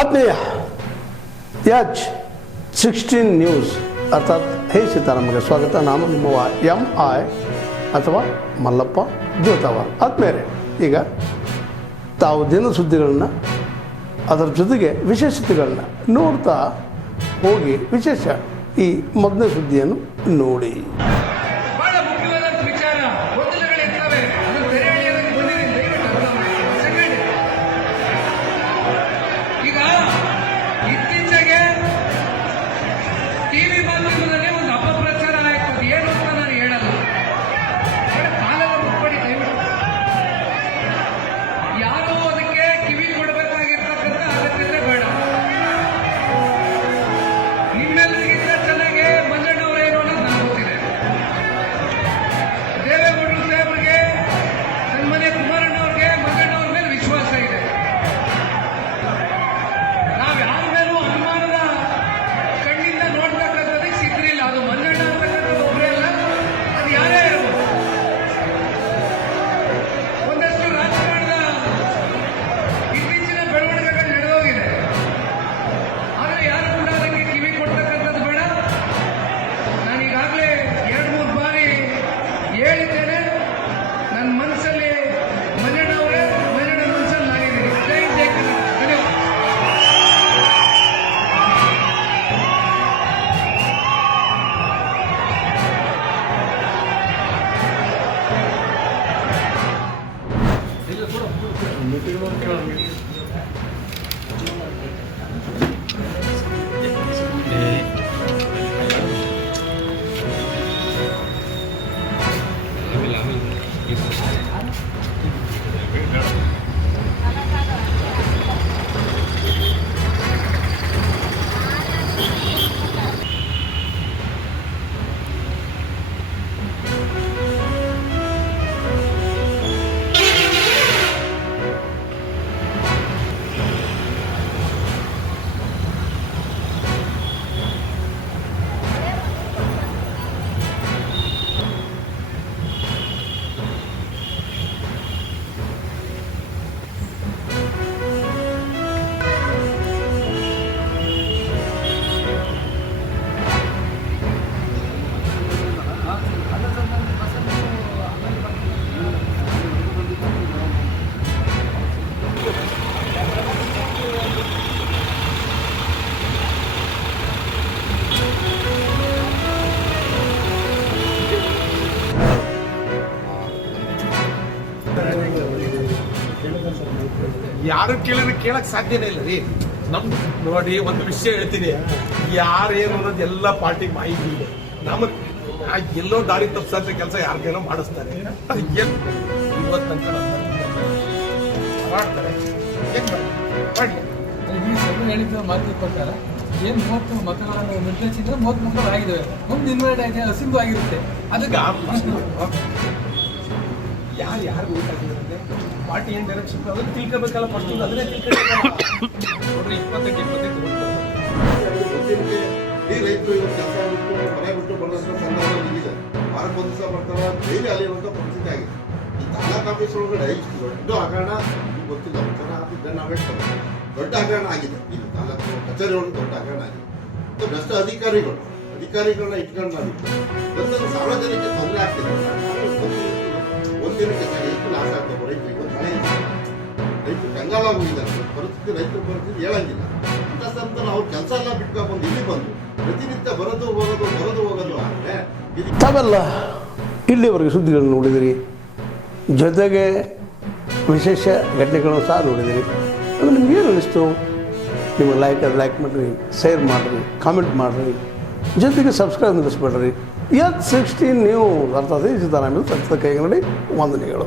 ಆತ್ಮೀಯ H16 news ಅರ್ಥಾತ್ ಹೇ ಸೀತಾರಾಮಗೆ ಸ್ವಾಗತ. ನಾನು ನಿಮ್ಮವ MI ಅಥವಾ ಮಲ್ಲಪ್ಪ ಜೋತಾವಾರ್. ಆದ್ಮೇಲೆ ಈಗ ತಾವು ದಿನ ಸುದ್ದಿಗಳನ್ನ ಅದರ ಜೊತೆಗೆ ವಿಶೇಷತೆಗಳನ್ನ ನೋಡ್ತಾ ಹೋಗಿ ವಿಶೇಷ ಈ ಮೊದಲನೇ ಸುದ್ದಿಯನ್ನು ನೋಡಿ. ಯಾರು ಕೇಳಿದ್ರೆ ಕೇಳಕ್ ಸಾಧ್ಯನೇ ಇಲ್ಲ ರೀ. ನಮ್ ನೋಡಿ ಒಂದು ವಿಷಯ ಹೇಳ್ತೀನಿ, ಯಾರೇನು ಅನ್ನೋದು ಎಲ್ಲ ಪಾರ್ಟಿಗೆ ಮಾಹಿತಿ ಇದೆ. ನಮಗ್ ಎಲ್ಲೋ ದಾರಿ ತಪ್ಪಿಸಂತ ಕೆಲಸ ಯಾರಿಗೇನೋ ಮಾಡಿಸ್ತಾರೆ. ಇವತ್ತಂತ ಮಾಡ್ತಾರೆ ಹೇಳಿದ ಮಾಹಿತಿ ಪ್ರಕಾರ ಏನ್ 30 ಮತಗಳನ್ನು ನಿರ್ಣಯಿಸಿದ್ರೆ 30 ಮತಗಳು ಆಗಿದ್ದಾವೆ. ಮುಂದೆ ಇನ್ವೈಟ್ ಆಗಿದೆ, ಹಸಿಂದು ಆಗಿರುತ್ತೆ. ಅದಕ್ಕೆ ಯಾರು ಬೇಕಾಗಿರುತ್ತೆ ಪಾರ್ಟಿ ಏನ್ ಡೈರೆಕ್ಷನ್ ಅದನ್ನ ತಿಳ್ಕೋಬೇಕಲ್ಲ. ಫಸ್ಟ್ ಅದನ್ನೇ ತಿಳ್ಕೊಬೇಕು ನೋಡ್ರಿ. 28 ರೈತರು ಇವತ್ತು ಕೆಲಸ ಬಿಟ್ಟು ಮನೆ ಬಿಟ್ಟು ಬರೋಷ್ಟು ಸಂದರ್ಭ ಇದೆ. ವಾರಕ್ಕೊಂದು ದಿವಸ ಬರ್ತಾರ, ಡೈಲಿ ಅಲಿಯುವಂತ ಪರಿಸ್ಥಿತಿ ಆಗಿದೆ. ಈ ತಾಲೂಕ್ ಆಫೀಸ್ ಒಳಗಡೆ ಇಷ್ಟು ದೊಡ್ಡ ಹಗರಣ ಗೊತ್ತಿಲ್ಲ. ಜನ ಹಾಕಿದ್ದ ನಾವೇ ದೊಡ್ಡ ಹಗರಣ ಆಗಿದೆ. ಇದು ತಾಲೂಕು ಕಚೇರಿ ಒಳಗೆ ದೊಡ್ಡ ಹಗರಣ ಆಗಿದೆ. ಭ್ರಷ್ಟ ಅಧಿಕಾರಿಗಳನ್ನ ಇಟ್ಕೊಂಡು ಬಂದು ಸಾರ್ವಜನಿಕ ತೊಂದರೆ ಆಗ್ತಿದೆ. ಒಂದಿನಕ್ಕೆ ಎಷ್ಟು ಲಾಸ್ ಆಗ್ತವೆ ರೈತರಿಗೆ. ಒಂದು ಮಳೆ ರೈತರು ಕಂಗಾಲಾಗೋಗಿದ್ದಾರೆ. ಪರಿಸ್ಥಿತಿ ರೈತರ ಪರಿಸ್ಥಿತಿ ಹೇಳಂಗಿಲ್ಲ. ಅಂತ ಸಂದರ್ಭ ಅವ್ರ ಕೆಲಸ ಎಲ್ಲ ಬಿಟ್ಕೊಂಡು ಇಲ್ಲಿ ಬಂದು ಪ್ರತಿನಿತ್ಯ ಬರೋದು ಹೋಗೋದು ಆದರೆ ತಾವೆಲ್ಲ ಇಲ್ಲಿವರೆಗೆ ಸುದ್ದಿಗಳನ್ನು ನೋಡಿದಿರಿ, ಜೊತೆಗೆ ವಿಶೇಷ ಘಟನೆಗಳನ್ನು ಸಹ ನೋಡಿದಿರಿ. ಅದು ನಿಮ್ಗೆ ಏನು ಅನ್ನಿಸ್ತು? ನಿಮಗೆ ಲೈಕ್ ಮಾಡಿರಿ, ಶೇರ್ ಮಾಡಿರಿ, ಕಾಮೆಂಟ್ ಮಾಡಿರಿ, ಜೊತೆಗೆ ಸಬ್ಸ್ಕ್ರೈಬ್ ನಿಲ್ಲಿಸ್ಬೇಡ್ರಿ. H16 ನ್ಯೂಸ್ ಅರ್ಥಾತ್ ಸೀತಾರಾಮ ಸತ್ಯದ ಕೈಗನ್ನಡಿ ವಂದನೆಗಳು.